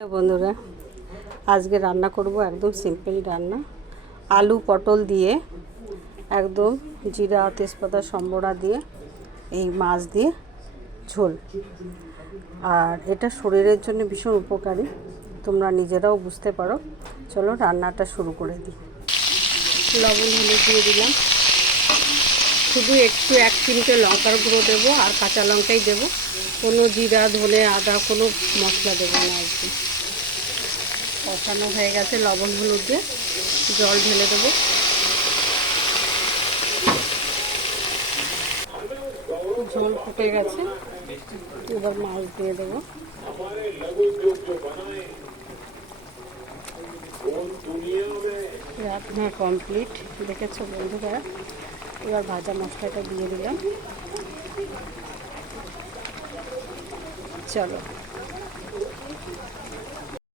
বন্ধুরা, আজকে রান্না করব একদম সিম্পল রান্না। আলু পটল দিয়ে একদম জিরা তেজপাতা সম্বরা দিয়ে এই মাছ দিয়ে ঝোল। আর এটা শরীরের জন্য ভীষণ উপকারী, তোমরা নিজেরাও বুঝতে পারো। চলো রান্নাটা শুরু করে দিই। লবণ হলুদ দিয়ে দিলাম, শুধু একটু 1 চিমটে লঙ্কার গুঁড়ো দেবো আর কাঁচা লঙ্কাই দেবো, কোনো জিরা ধনে আদা কোনো মশলা দেবো না। একদম কষানো হয়ে গেছে, লবণ হলুদ দিয়ে জল ঢেলে দেবো। ঝোল ফুটে গেছে, এবার মাছ দিয়ে দেবো। রান্না কমপ্লিট, দেখেছো বন্ধুরা। এবার ভাজা মশলাটা দিয়ে দিলাম। চলো।